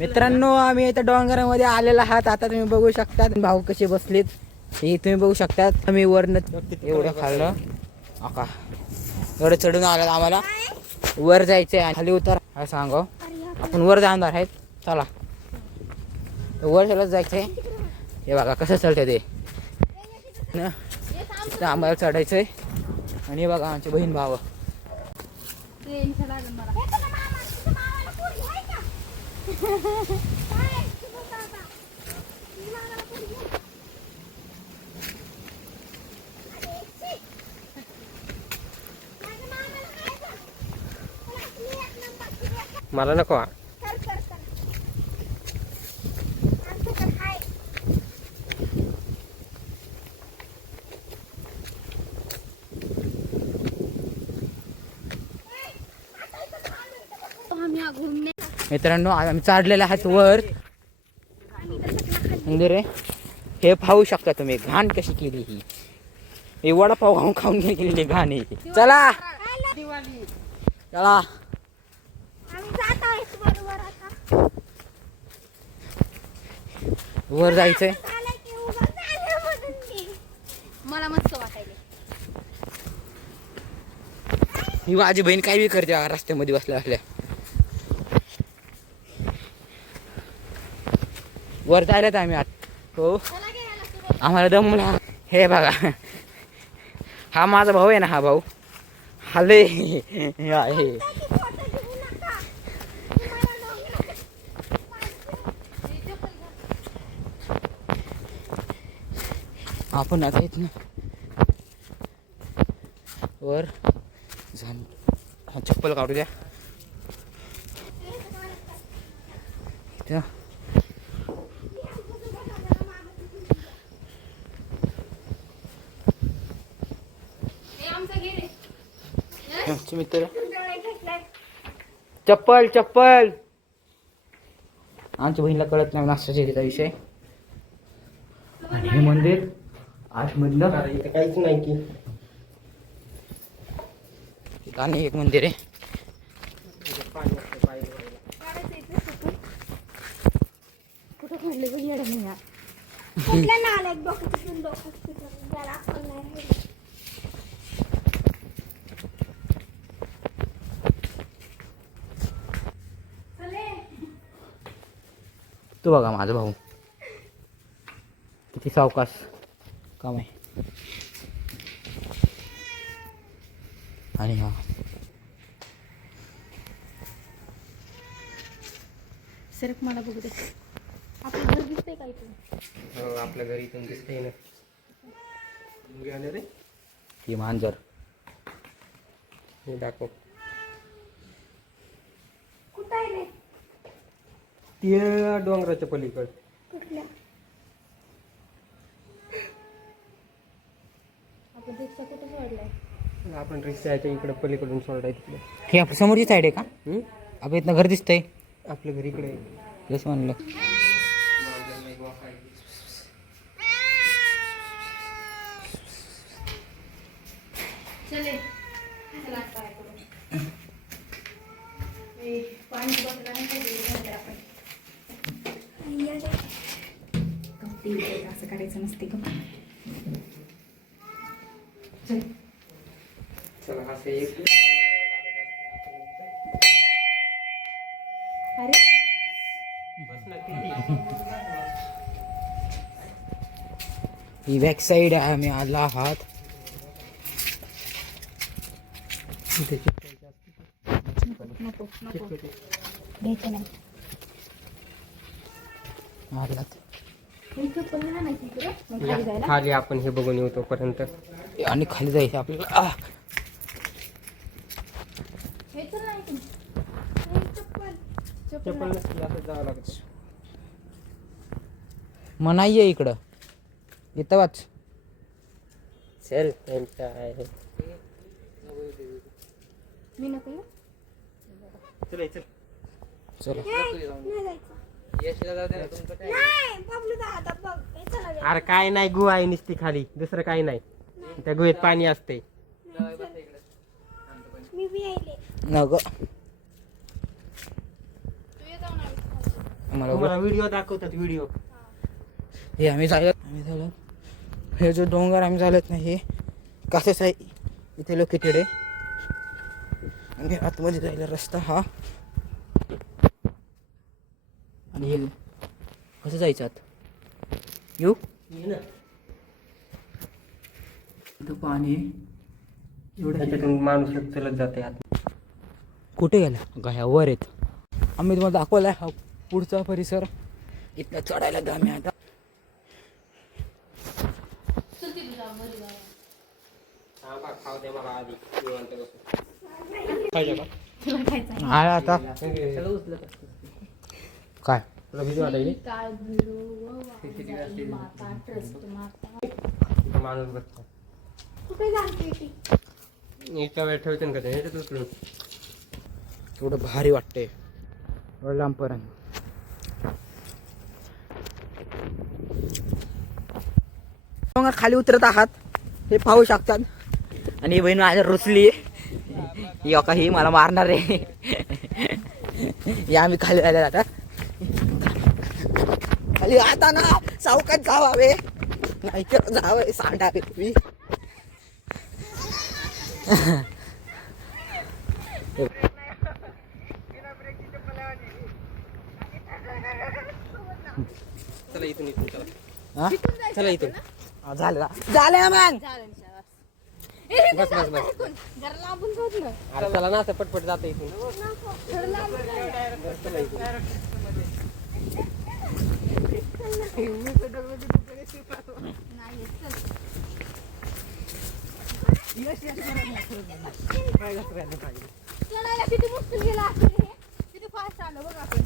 मित्रांनो, आम्ही इथं डोंगरामध्ये आलेला आहात. आता तुम्ही बघू शकता भाऊ कसे बसलेत, हे तुम्ही बघू शकता. आम्ही वरनं एवढं खाल्लं आका, एवढं चढून आलं. आम्हाला वर जायचंय आणि खाली उतर काय सांगो, आपण वर जाणार आहेत. चला वर चलत जायचंय. हे बघा कसं चढते ते, आम्हाला चढायचंय. आणि हे बघा आमची बहीण भाव. मला नको. मित्रांनो, आम्ही चढलेले आहेत वर मंदिर आहे. हे पाहू शकता तुम्ही घाण कशी केली ही. हे वडापाव खाऊन खाऊन गेलेली घाण आहे. चला चला वर जायचंय. मला मस्त वाटायले. ही माझी बहीण काय बी करते रस्त्यामध्ये बसल्या बसल्या. वर जायलात आम्ही आत. हो, आम्हाला दमला. हे बघा, हा माझा भाऊ आहे ना. हा भाऊ हले आहे. आपण आता इथनं वर चप्पल काढू द्या. मित्र चप्पल चप्पल आमच्या बहिणीला कळत नाही नाश्त्याचा विषय. आणि हे मंदिर आतमधलं काहीच नाही की. आणि एक मंदिर आहे. कुठं खाल्ले बघ येडा नाही. तू बघा माझा भाऊ किती सावकाश काम आहे. आणि हा सरक मला बघू दे. आपलं घर दिसतंय का इथून? हो, आपल्या घरी इथून दिसतंय ना. आले रे, ही मांजर. हे दाखव. कुठं आहे रे? ते डोंगराच्या पलीकड. कुठल्या? आपण रिक्षा कुठं सोडलाय? आपण रिक्षाच्या इकडे पलीकडून सोडाय तिकडे. हे आपल्या समोरची साईड आहे का? आपल्या इथनं घर दिसतंय. आपल्या घरी इकडे. जसं म्हणलं. चले चला काय करू. पाणी बसला नाही का आपण. असं करायचं नसते का. चला असं एक. अरे ही बॅक साईड आहे. आम्ही आला आहात. नको नको घ्यायचं नाही. मारलात पण नाही तिकडं मग खाली जायला. खाली आपण हे बघून येऊ तोपर्यंत. आणि खाली जायचं आपल्याला. हे तर नाही की. चप्पल नसली असं जावं लागतं. मनाई आहे इकडं. येतं वाच. चल त्यांच्या आहे. मी नको येऊ. चल चल. चला अरे काय नाही, गुहा आहे नुसती खाली, दुसरं काही नाही. त्या गुहेत पाणी असते. न ग तुम्हाला तुम्हाला व्हिडिओ दाखवतात व्हिडिओ. हे आम्ही झालं हे जो डोंगर आम्ही चालत नाही हे कसंच आहे इथे लोकेटेड आहे. आणि आतमध्ये जायला रस्ता हा. आणि हे कसं जायचं आत येऊ इथं पाणी एवढं त्याच्यातून माणूस चलत जाते आत. कुठे गेला गायावर आहेत. आम्ही तुम्हाला दाखवलाय हा पुढचा परिसर. इथनं चढायला दम आहे आता. खाऊ दे मला आधी. आला आता काय तुला भीती वाटायची? माणूस बसतो एका वेळ ठेवते का ते ह्याच्यात उचलून. थोडं भारी वाटतंय एवढं लांबपर्यंत. मग खाली उतरत आहात हे पाहू शकतात. आणि ही बहीण माझ्या रुचली ही मला मारणार आहे. या आम्ही खाली आले आता. खाली आता ना सावकाश जावावे नाही तर जावे सांडावे तुम्ही. चला इथून इथून चला. हा? चला इथून. झालं मग बस बस बस. अरे चला ना असं पटपट जातं इथून. चला इथून. किती मुश्किल गेला असेल हे. किती फास्ट आलं बघ आपण.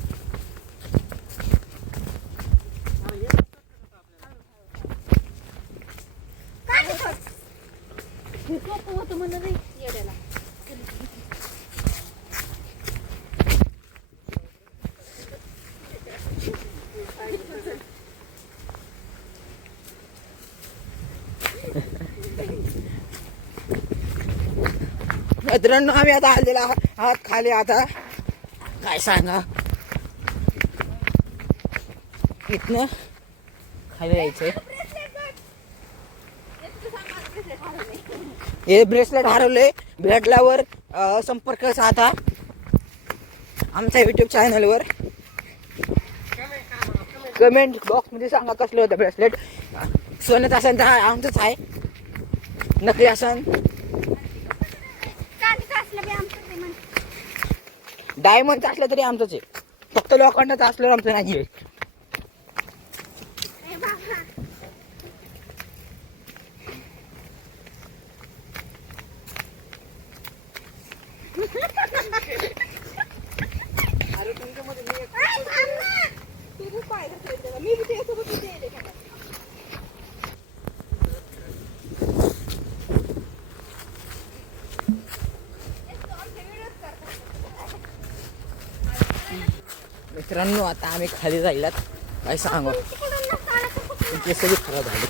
हे सोपं होतं म्हणलं रे येड्याला. मित्रांनो आम्ही आता आलेला आहात खाली. आता काय सांगा इथनं खाली जायचंय. हे ब्रेसलेट हरवले. भेटल्यावर संपर्क साधा आमच्या युट्यूब चॅनलवर. कमेंट बॉक्समध्ये सांगा कसलं होतं ब्रेसलेट. सोन्याचं असेल तर आमचंच आहे. नकली असेल डायमंडचं असलं तरी आमचंच आहे. फक्त लोखंडाचं असलं आमचं नाही आहे. मित्रांनो आता आम्ही खाली जायलात काय सांगू ते सगळी खराब झाली.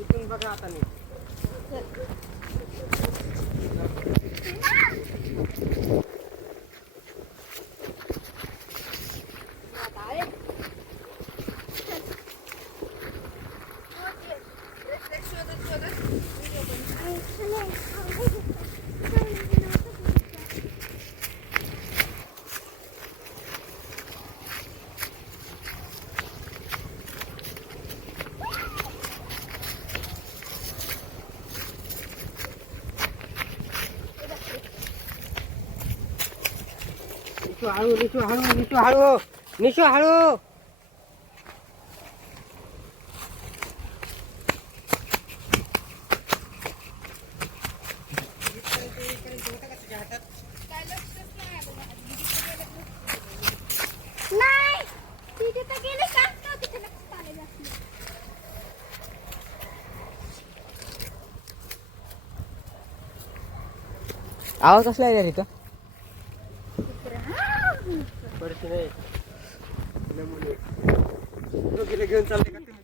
इथून बघा आता मी. हळू निशू हळू निशू हळू निशू हळू. आवाज कसला आहे रे तिथं. घेऊन चालले का तुम्ही?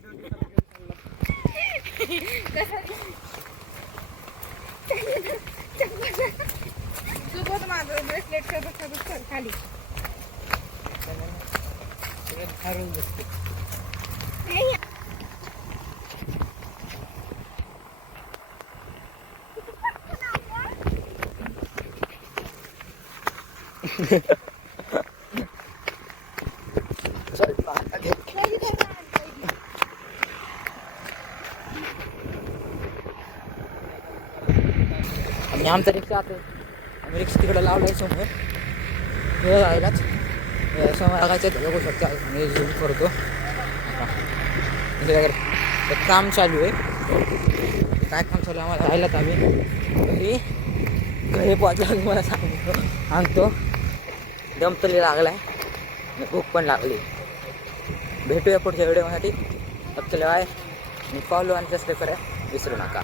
खाली आणि आमचा रिक्षा आता आम्ही रिक्षा तिकडे लावलाय समोर तिकडे जायलाच समोर लागायचं तर बघू शकता मी झूम करतो एक काम चालू आहे काय काम चालू आहे आम्हाला राहिलात आम्ही घरी पोहोचला मला सांगतो दम तरी लागला आहे भूक पण लागली भेटूया पुढच्या व्हिडिओसाठी चला बाय मी फॉलो आणि सबस्क्राईब करा विसरू नका